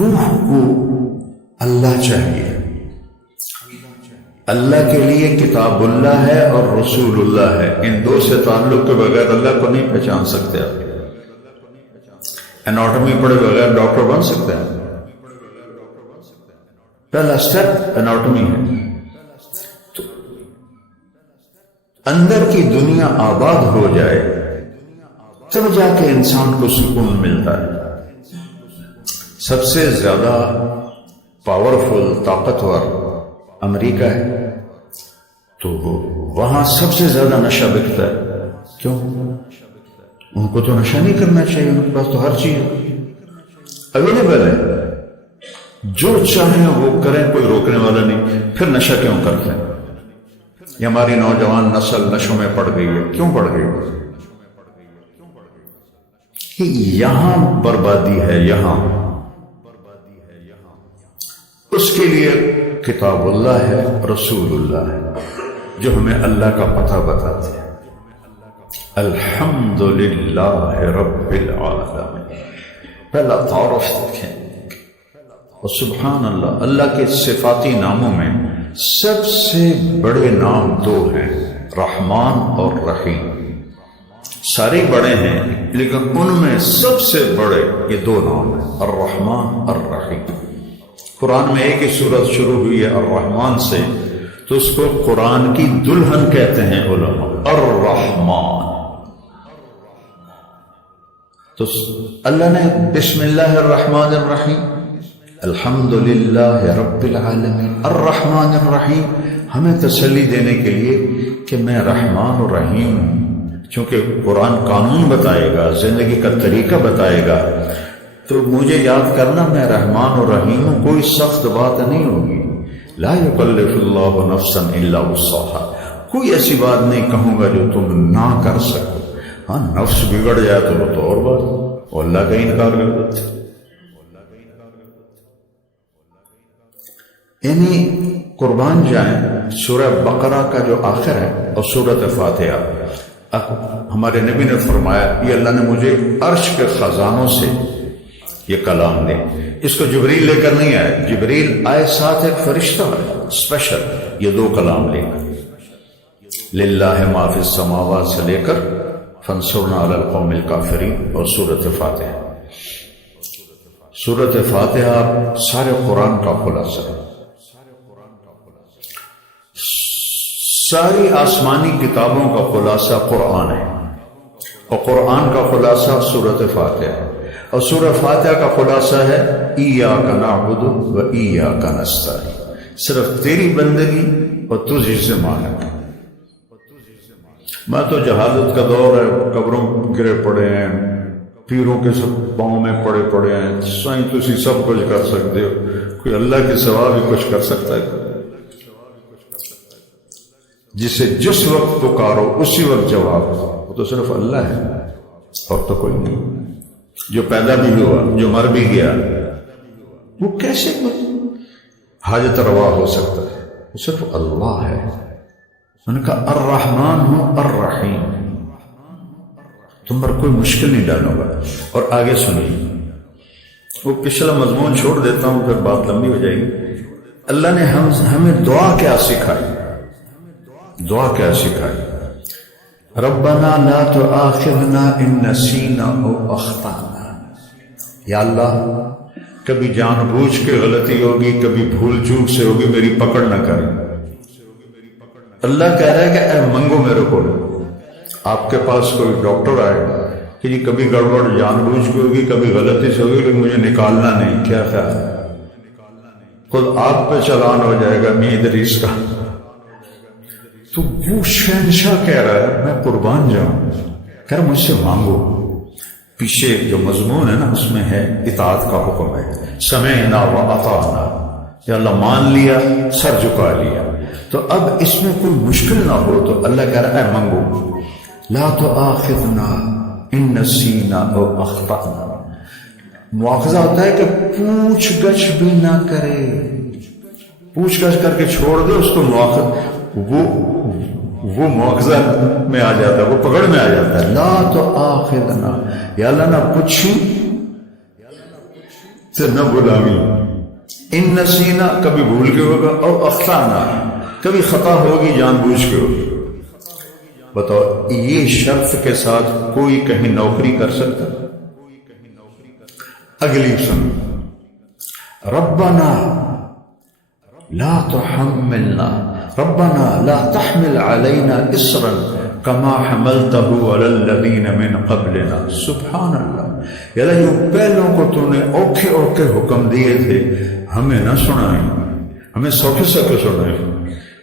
روح کو اللہ چاہیے. اللہ کے لیے کتاب اللہ ہے اور رسول اللہ ہے. ان دو سے تعلق کے بغیر اللہ کو نہیں پہچان سکتے آپ. اناٹمی پڑھے بغیر ڈاکٹر بن سکتے ہیں؟ پہلا سٹیپ اناٹمی ہے. تو اندر کی دنیا آباد ہو جائے تب جا کے انسان کو سکون ملتا ہے. سب سے زیادہ پاورفل طاقتور امریکہ ہے تو وہاں سب سے زیادہ نشہ بکتا ہے. کیوں؟ ان کو تو نشہ نہیں کرنا چاہیے، ان کے پاس تو ہر چیز اویلیبل ہے، جو چاہیں وہ کریں، کوئی روکنے والا نہیں. پھر نشہ کیوں کرتے ہیں؟ یہ ہماری نوجوان نسل نشوں میں پڑ گئی ہے. کیوں پڑ گئی؟ کہ یہاں بربادی ہے. یہاں اس کے لیے کتاب اللہ ہے، رسول اللہ ہے، جو ہمیں اللہ کا پتہ بتاتے ہیں. الحمدللہ رب العالمین. پہلا تعارف دیکھیں. اور سبحان اللہ، اللہ کے صفاتی ناموں میں سب سے بڑے نام دو ہیں، رحمان اور رحیم. سارے بڑے ہیں لیکن ان میں سب سے بڑے یہ دو نام ہیں، الرحمان الرحیم. قرآن میں ایک ہی سورت شروع ہوئی ہے الرحمان سے، تو اس کو قرآن کی دلہن کہتے ہیں علماء، الرحمان. تو اللہ نے بسم اللہ الرحمن الرحیم، الحمدللہ رب العالمین، الرحمن الرحیم، ہمیں تسلی دینے کے لیے کہ میں رحمان و رحیم ہوں. چونکہ قرآن قانون بتائے گا، زندگی کا طریقہ بتائے گا، تو مجھے یاد کرنا میں رحمان و رحیم ہوں. کوئی سخت بات نہیں ہوگی. لا یکلف اللہ نفسا الا وسعها. کوئی ایسی بات نہیں کہوں گا جو تم نہ کر سکو. ہاں نفس بگڑ جائے تو وہ تو اور بات، وہ اللہ کا انکار کر دیتے. یعنی قربان جائیں سورہ بقرہ کا جو آخر ہے اور سورۃ فاتحہ، ہمارے نبی نے فرمایا یہ اللہ نے مجھے عرش کے خزانوں سے یہ کلام دے. اس کو جبریل لے کر نہیں آئے، جبریل آئے ساتھ ایک فرشتہ ہے اسپیشل، یہ دو کلام لے کر. للہ ما فی السماوات سے لے کر فانصرنا علی القوم الکافرین اور سورۃ فاتحہ. سورۃ فاتحہ سارے قرآن کا خلاصہ ہے. ساری آسمانی کتابوں کا خلاصہ قرآن ہے، اور قرآن کا خلاصہ سورۃ فاتحہ ہے، اور سورہ فاتحہ کا خلاصہ ہے ایاک نعبد و ایاک نستعین. صرف تیری بندگی اور تجھ سے مانگ. میں تو جہالت کا دور ہے، قبروں گرے پڑے ہیں، پیروں کے سب پاؤں میں پڑے ہیں. سائیں تسی سب کچھ کر سکتے ہو، کوئی اللہ کے سوا بھی کچھ کر سکتا ہے؟ جسے جس وقت پکارو اسی وقت جواب، وہ تو صرف اللہ ہے اور تو کوئی نہیں. جو پیدا بھی ہوا، جو مر بھی گیا، وہ کیسے حاجت روا ہو سکتا ہے؟ وہ صرف اللہ ہے. انہوں نے کہا الرحمن ہوں الرحیم، تم پر کوئی مشکل نہیں ڈالوں گا. اور آگے سنیے، وہ پچھلا مضمون چھوڑ دیتا ہوں پھر بات لمبی ہو جائے گی. اللہ نے ہمیں دعا کیا سکھائی؟ دعا کیا سکھائی؟ ربنا لا تؤاخذنا ان نسینا او اخطانا. یا اللہ کبھی جان بوجھ کے غلطی ہوگی، کبھی بھول چوک سے ہوگی، میری پکڑ نہ کر. اللہ کہہ رہا ہے کہ اے منگو میرے کو. آپ کے پاس کوئی ڈاکٹر آئے کہ جی کبھی گڑبڑ جان بوجھ کے ہوگی، کبھی غلطی سے ہوگی، لیکن مجھے نکالنا نہیں. کیا خیال ہے؟ خود آپ پہ چلان ہو جائے گا میاں ادریس کا. تو وہ شہنشاہ کہہ رہا ہے میں قربان جاؤں، کہہ رہا مجھ سے مانگو. پیچھے جو مضمون ہے نا اس میں ہے اطاعت کا حکم ہے، سمعنا و اطعنا. یا اللہ مان لیا، سر جھکا لیا. تو اب اس میں کوئی مشکل نہ ہو تو اللہ کہہ رہا ہے منگو. لا تؤاخذنا ان نسینا او اخطأنا. مواخذہ ہوتا ہے کہ پوچھ گچھ بھی نہ کرے، پوچھ گچھ کر کے چھوڑ دے اس کو. وہ مواخذہ میں آ جاتا ہے، وہ پکڑ میں آ جاتا ہے. لا تؤاخذنا، یا اللہ نہ پوچھی سے نہ غلامی. ان نسینا کبھی بھول کے ہوگا، اور اخطانا کبھی خطا ہوگی جان بوجھ کے ہوگی. بتاؤ یہ شرط کے ساتھ کوئی کہیں نوکری کر سکتا؟ اگلی سن، ربنا لا تحملنا ربنا لا تحمل علينا اصرا كما حملته على الذين من قبلنا. سبحان اللہ. یا جو پہلوں کو تو نے اوکھے اوکھے حکم دیے تھے ہمیں نہ سنائیں، ہمیں سوکھے سوکھے سنائیں.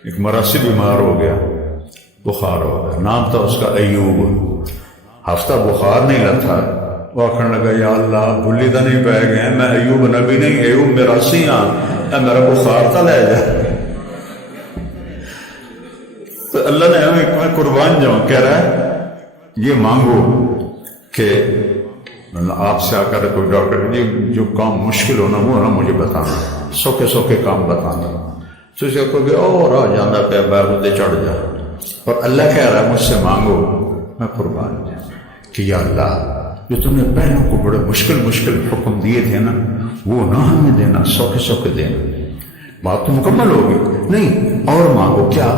ایک مراسی بیمار ہو گیا، بخار ہو گیا، نام تھا اس کا ایوب. ہفتہ بخار نہیں لگتا، وہ آخر لگا یا اللہ بھلی تو نہیں پہ گئے، میں ایوب نبی نہیں، ایوب میراسی ہاں، اے میرا بخار تو لے جا. تو اللہ نے ہمیں، میں قربان جاؤں، کہہ رہا ہے یہ مانگو کہ آپ سے آ کر کوئی ڈاکٹر جو کام مشکل ہونا وہ نہ مجھے بتانا، سوکھے سوکھے کام بتانا. تو اسے کوئی اور آ جانا پہ بے چڑھ جا. اور اللہ کہہ رہا ہے مجھ سے مانگو، میں قربان جاؤں کہ یا اللہ جو تم نے پہلوں کو بڑے مشکل حکم دیے تھے نا وہ نہ ہمیں دینا، سوکھے سوکھے دینا. بات تو مکمل ہوگی نہیں، اور مانگو کیا؟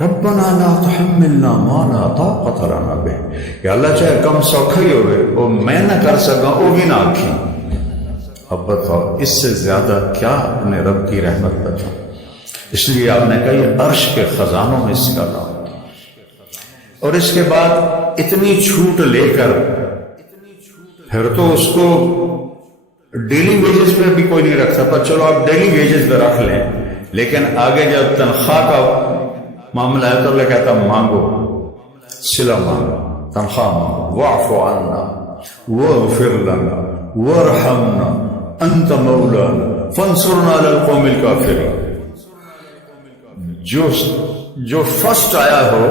ربنا لا تحملنا ما لا طاقت لنا به. یا اللہ چاہے کم سوکھا ہی ہوئے وہ میں نہ کر سکا وہ بھی نہ آکھی. اب بتاؤ اس سے زیادہ کیا اپنے رب کی رحمت بتاؤ. اس لیے آپ نے کہا یہ عرش کے خزانوں میں اس کا نام. اور اس کے بعد اتنی چھوٹ لے کر پھر تو اس کو ڈیلی ویجز پہ بھی کوئی نہیں رکھتا، پر چلو آپ ڈیلی ویجز پہ رکھ لیں، لیکن آگے جب تنخواہ کا معاملہ ہے تو اللہ کہتا مانگو، صلہ مانگو، تنخواہ مانگو. واعف عنا واغفر لنا وارحمنا انت مولانا فانصرنا علی القوم الکافرین. جو فرسٹ آیا ہو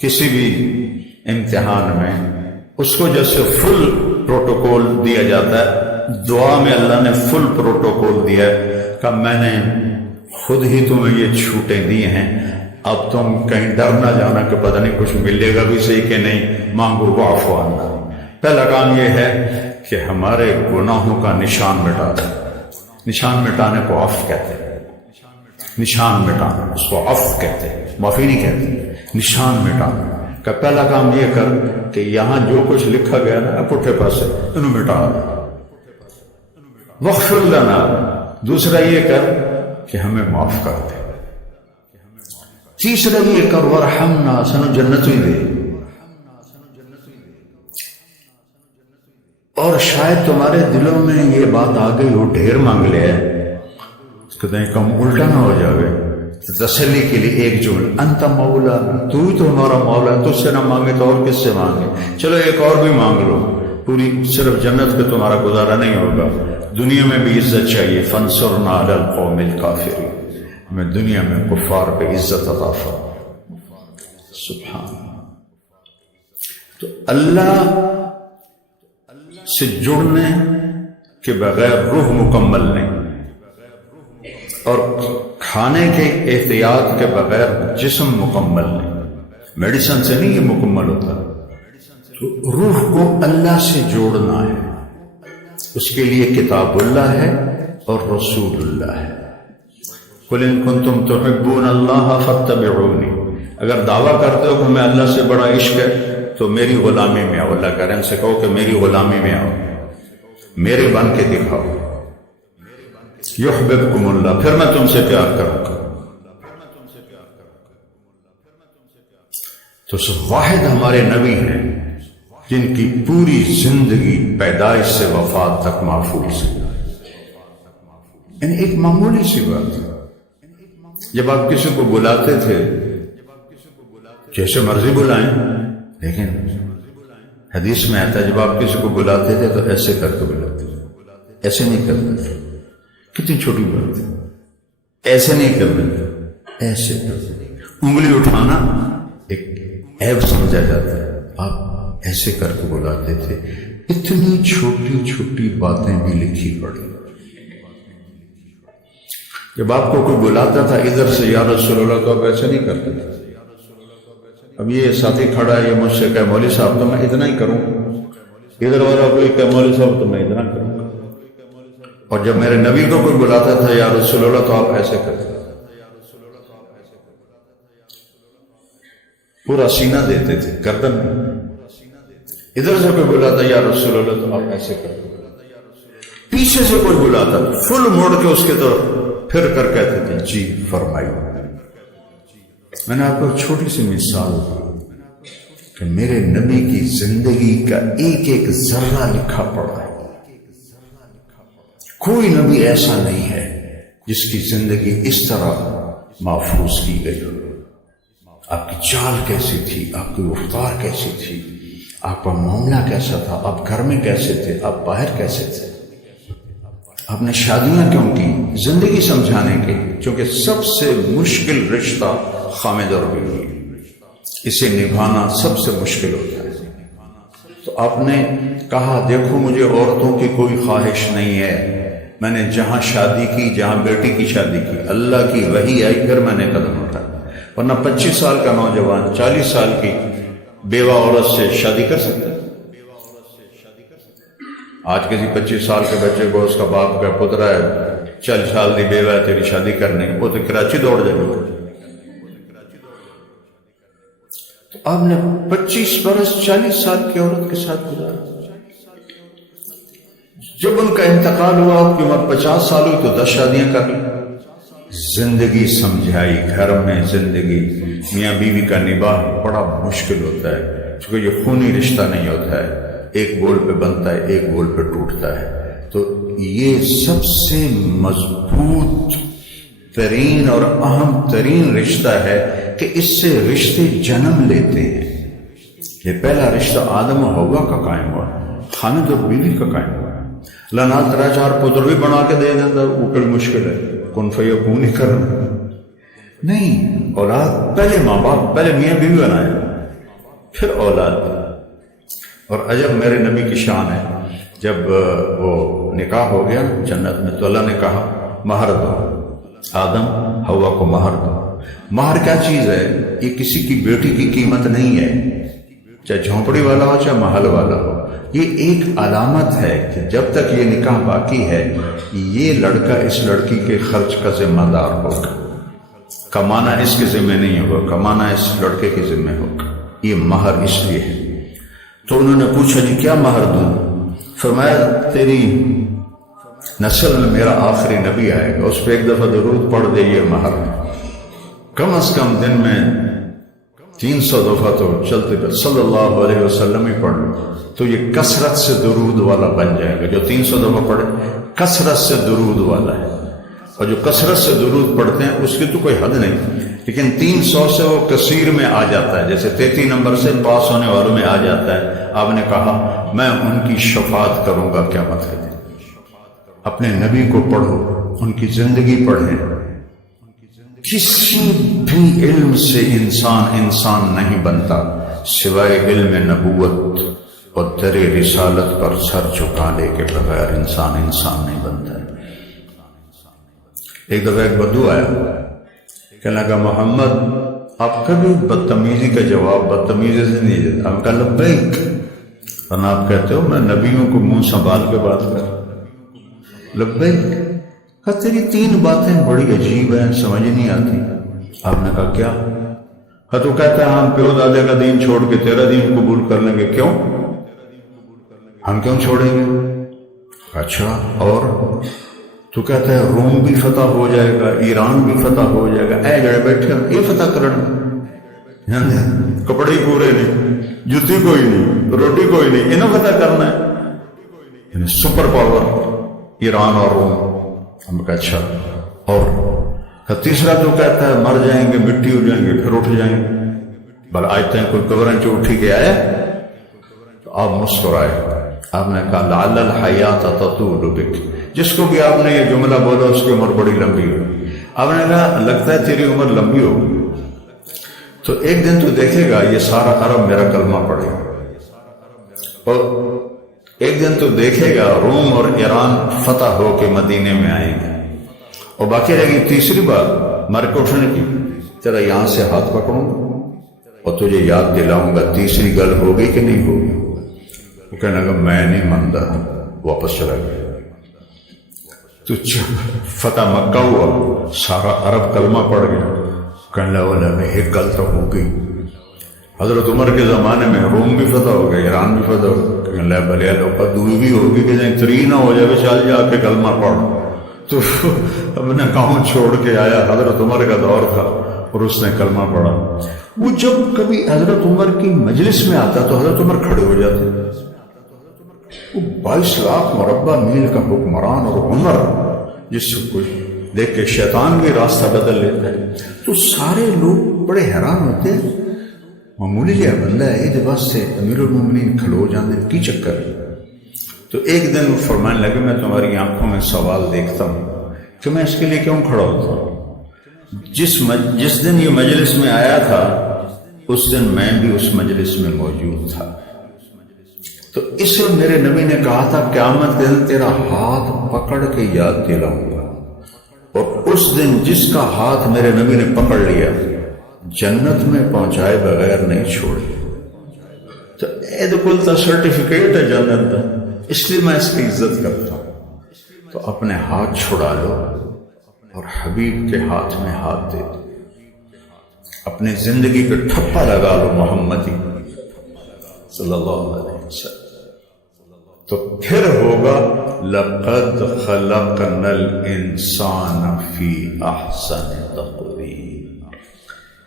کسی بھی امتحان میں اس کو جیسے فل پروٹوکول دیا جاتا ہے، دعا میں اللہ نے فل پروٹوکول دیا ہے کہ میں نے خود ہی تمہیں یہ چھوٹیں دی ہیں، اب تم کہیں ڈر نہ جانا کہ پتہ نہیں کچھ ملے گا بھی صحیح کہ نہیں. مانگو واعف عنا. پہلا کام یہ ہے کہ ہمارے گناہوں کا نشان مٹا دیں. نشان مٹانے کو عفو کہتے ہیں. نشان مٹانا اس کو عفو کہتے ہیں، معافی نہیں کہتے. نشان مٹانا کا پہلا کام یہ کر کہ یہاں جو کچھ لکھا گیا نا پٹھے پاسے انہوں مٹا دیں. واغفر لنا دوسرا یہ کر کہ ہمیں معاف کر دے. تیسرا یہ کر ورحمنا سنو جنت ہی دے. اور شاید تمہارے دلوں میں یہ بات آ گئی ہو ڈھیر مانگ لے کہتے ہیں کم الٹا نہ ہو جاوے. تسلی کے لیے ایک جملہ انت مولا، تو ہی تو ہمارا مولا ہے، تجھ سے نہ مانگے تو اور کس سے مانگے. چلو ایک اور بھی مانگ لو، پوری صرف جنت پہ تمہارا گزارا نہیں ہوگا، دنیا میں بھی عزت چاہیے. فانصرنا علی القوم الکافرین. ہمیں دنیا میں کفار پہ عزت عطا فرما. سبحان. تو اللہ سے جڑنے کے بغیر روح مکمل نہیں، اور کھانے کے احتیاط کے بغیر جسم مکمل نہیں. میڈیسن سے نہیں یہ مکمل ہوتا. تو روح کو اللہ سے جوڑنا ہے، اس کے لیے کتاب اللہ ہے اور رسول اللہ ہے. قل ان کنتم تحبون اللہ فاتبعونی. اگر دعویٰ کرتے ہو کہ ہمیں اللہ سے بڑا عشق ہے تو میری غلامی میں آؤ. اللہ کہہ رہے ہیں ان سے کہو کہ میری غلامی میں آؤ، میرے بن کے دکھاؤ. یحببکم اللہ، پھر میں تم سے پیار کروں گا. تو واحد ہمارے نبی ہیں جن کی پوری زندگی پیدائش سے وفات تک محفوظ ہے. یعنی ایک معمولی سی بات ہے. جب آپ کسی کو بلاتے تھے جیسے مرضی بلائیں، لیکن حدیث میں آتا ہے جب آپ کسی کو بلاتے تھے تو ایسے کر کے بلاتے تھے، ایسے نہیں کرتے تھے. کتنی چھوٹی بات ہے. ایسے نہیں کرتے تھے، ایسے کرتے. انگلی اٹھانا ایک عیب سمجھا جاتا ہے، آپ ایسے کر کے بلاتے تھے. اتنی چھوٹی چھوٹی باتیں بھی لکھی پڑی. جب آپ کو کوئی بلاتا تھا ادھر سے یا رسول اللہ کو، آپ ایسے نہیں کرتے تھے. اب یہ ساتھی کھڑا ہے، یہ مجھ سے کہ مولوی صاحب تو میں اتنا ہی کروں، ادھر والا کوئی کہ مولوی صاحب تو میں اتنا کروں گا. اور جب میرے نبی کو کوئی بلاتا تھا یا رسول اللہ تو آپ ایسے کرتے، پورا سینہ دیتے تھے، گردن میں۔ ادھر سے کوئی بلاتا یا رسول اللہ تو آپ ایسے کرتے، پیچھے سے کوئی بلاتا فل موڑ کے اس کے طرف پھر کر کہتے تھے جی فرمائیے۔ میں نے آپ کو چھوٹی سی مثال دی کہ میرے نبی کی زندگی کا ایک ایک ذرہ لکھا پڑا ہے۔ کوئی نبی ایسا نہیں ہے جس کی زندگی اس طرح محفوظ کی گئی ہو۔ آپ کی چال کیسی تھی، آپ کی رفتار کیسی تھی، آپ کا معاملہ کیسا تھا، آپ گھر میں کیسے تھے، آپ باہر کیسے تھے، آپ نے شادیاں کیوں کی، زندگی سمجھانے کے، چونکہ سب سے مشکل رشتہ خامد اور بیوی، اسے نبھانا سب سے مشکل ہوتا ہے۔ تو آپ نے کہا دیکھو مجھے عورتوں کی کوئی خواہش نہیں ہے، میں نے جہاں شادی کی، جہاں بیٹی کی شادی کی، اللہ کی وحی آئی پھر میں نے قدم اٹھایا، ورنہ 25 سال کا نوجوان 40 سال کی بیوہ عورت سے شادی کر سکتا ہے؟ آج کسی 25 سال کے بچے کو اس کا باپ کا پترا ہے 40 سال کی بیوہ ہے تیری شادی کرنے، وہ تو کراچی دوڑ جائے گا۔ تو آپ نے 25 برس 40 سال کی عورت کے ساتھ گزارا، جب ان کا انتقال ہوا آپ کی عمر 50 سال ہوئی تو 10 شادیاں کر لی، زندگی سمجھائی۔ گھر میں زندگی میاں بیوی کا نباہ بڑا مشکل ہوتا ہے، کیونکہ یہ خونی رشتہ نہیں ہوتا ہے، ایک بول پہ بنتا ہے ایک بول پہ ٹوٹتا ہے۔ تو یہ سب سے مضبوط ترین اور اہم ترین رشتہ ہے کہ اس سے رشتے جنم لیتے ہیں۔ یہ پہلا رشتہ آدم و حوا کا قائم ہوا، خامد اور بیوی کا قائم ہوا۔ اللہ نہ ترا 4 پتر بھی بنا کے دے دیتا، وہ بڑی مشکل ہے، کن فیکون ہی کرنا نہیں۔ اولاد پہلے ماں باپ، پہلے میاں بیوی بنائے پھر اولاد۔ اور عجب میرے نبی کی شان ہے، جب وہ نکاح ہو گیا جنت میں تو اللہ نے کہا مہر دو، آدم حوا کو مہر دو۔ مہر کیا چیز ہے؟ یہ کسی کی بیٹی کی قیمت نہیں ہے، چاہے جھونپڑی والا ہو چاہے محل والا ہو، یہ ایک علامت ہے کہ جب تک یہ نکاح باقی ہے یہ لڑکا اس لڑکی کے خرچ کا ذمہ دار ہوگا، کمانا اس کے ذمہ نہیں ہوگا، کمانا اس لڑکے کے ذمہ ہوگا۔ یہ مہر اس لیے ہے۔ تو انہوں نے پوچھا جی کیا مہر دوں؟ فرمایا تیری نسل میں میرا آخری نبی آئے گا، اس پہ ایک دفعہ درود پڑھ دے، یہ مہر کم از کم دن میں 300 دفعہ تو چلتے پہ صلی اللہ علیہ وسلم ہی پڑھ لو تو یہ کثرت سے درود والا بن جائے گا۔ جو 300 دفعہ پڑھے کثرت سے درود والا ہے، اور جو کثرت سے درود پڑھتے ہیں اس کی تو کوئی حد نہیں، لیکن 300 سے وہ کثیر میں آ جاتا ہے، جیسے 33 نمبر سے پاس ہونے والوں میں آ جاتا ہے۔ آپ نے کہا میں ان کی شفاعت کروں گا قیامت کے دن۔ اپنے نبی کو پڑھو، ان کی زندگی پڑھیں۔ کسی بھی علم سے انسان نہیں بنتا سوائے علم نبوت اور در رسالت پر سر جھکانے کے بغیر انسان نہیں بنتا ہے۔ ایک دفعہ ایک بدو آیا، کہنے لگا محمد آپ کبھی بدتمیزی کا جواب بدتمیزی سے نہیں دیتا۔ ہم کہا لبیک، ورنہ آپ کہتے ہو میں نبیوں کو منہ سنبھال کے بات کر، لبیک۔ کہا تیری 3 باتیں بڑی عجیب ہیں، سمجھ نہیں آتی۔ آپ نے کہا کیا؟ تو کہتا ہے ہم پیو دادے کا دین چھوڑ کے تیرا دین قبول کر لیں گے۔ کیوں؟ ہم کیوں چھوڑیں گے؟ اچھا اور؟ تو کہتا ہے روم بھی فتح ہو جائے گا، ایران بھی فتح ہو جائے گا، اے جڑے بیٹھے یہ فتح کرنا، کپڑے پورے نہیں، جوتی کوئی نہیں، روٹی کوئی نہیں، انہیں فتح کرنا ہے، یعنی سپر پاور ایران اور روم۔ ہم کہا اچھا اور؟ تیسرا تو کہتا ہے مر جائیں گے، مٹی ہو جائیں گے، پھر اٹھ جائیں گے۔ بل آج تک کوئی قبریں جو اٹھی کے آیا؟ تو آپ مسکرائے۔ آپ نے کہا لعل الحیات تطول بک، جس کو بھی آپ نے یہ جملہ بولا اس کی عمر بڑی لمبی ہو۔ آپ نے کہا لگتا ہے تیری عمر لمبی ہو، تو ایک دن تو دیکھے گا یہ سارا عرب میرا کلمہ پڑھے گا، اور ایک دن تو دیکھے گا روم اور ایران فتح ہو کے مدینے میں آئیں گے، اور باقی رہے گی تیسری بات مر کے اٹھنے کی، تیرا یہاں سے ہاتھ پکڑوں اور تجھے یاد دلاؤں گا تیسری گل ہوگی کہ نہیں ہوگی؟ وہ کہنے لگا میں نہیں مانتا، واپس چلا گیا۔ تو جب فتح مکہ ہوا سارا عرب کلمہ پڑ گیا، کہنے والا میں ایک گل تو ہو گئی۔ حضرت عمر کے زمانے میں روم بھی فتح ہو گیا، ایران بھی فتح ہو گیا، کہنے لگا بھلے لوگ دوئی بھی ہوگی کہ جائیں تری نہ ہو جائے، چل جا کے کلمہ پڑھ۔ تو اپنے گاؤں چھوڑ کے آیا، حضرت عمر کا دور تھا اور اس نے کلمہ پڑھا۔ وہ جب کبھی حضرت عمر کی مجلس میں آتا تو حضرت عمر کھڑے ہو جاتے۔ وہ 22 لاکھ مربع میل کا حکمران اور عمر، جس کو دیکھ کے شیطان بھی راستہ بدل لیتا ہے، تو سارے لوگ بڑے حیران ہوتے ہیں، معمولی جہا بندہ ہے یہ واسطے امیر المومنین کھلو جانے کی چکر۔ تو ایک دن وہ فرمانے لگے میں تمہاری آنکھوں میں سوال دیکھتا ہوں کہ میں اس کے لیے کیوں کھڑا ہوتا ہوں؟ جس دن یہ مجلس میں آیا تھا اس دن میں بھی اس مجلس میں موجود تھا۔ تو اس سے میرے نبی نے کہا تھا قیامت کے دن تیرا ہاتھ پکڑ کے یاد دلاؤں گا، اور اس دن جس کا ہاتھ میرے نبی نے پکڑ لیا جنت میں پہنچائے بغیر نہیں چھوڑے۔ تو اید کلتا سرٹیفکیٹ ہے جنت کا، اس لیے میں اس کی عزت کرتا ہوں۔ تو اپنے ہاتھ چھڑا لو اور حبیب کے ہاتھ میں ہاتھ دے دو، اپنی زندگی پہ ٹھپا لگا لو محمدی صلی اللہ علیہ وسلم، تو پھر ہوگا لقد خلقنا الانسان فی احسن تقویم،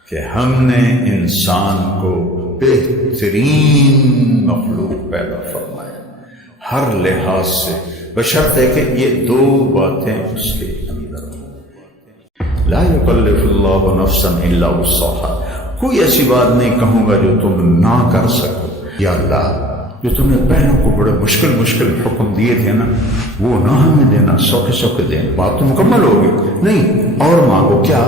کہ ہم نے انسان کو بہترین مخلوق پیدا فرمایا ہر لحاظ سے، بشرط کہ یہ دو باتیں اس کے اندر ہوں۔ لا یکلف اللہ نفسا الا وسعها، کوئی ایسی بات نہیں کہوں گا جو تم نہ کر سکو۔ یا اللہ جو تم نے پہلوں کو بڑے مشکل حکم دیے تھے نا، وہ نہ ہمیں دینا، سوکھے دینا، بات تو مکمل ہوگی نہیں، اور مانگو کیا؟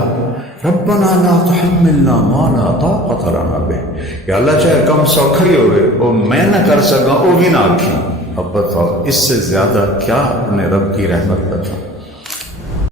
ربنا لا تحملنا ما لا طاقت لنا به، یا اللہ چاہے کم سوکھا ہی ہوئے وہ میں نہ کر سکا وہ بھی نہ آکھی۔ اب بتاؤ اس سے زیادہ کیا اپنے رب کی رحمت بتاؤ۔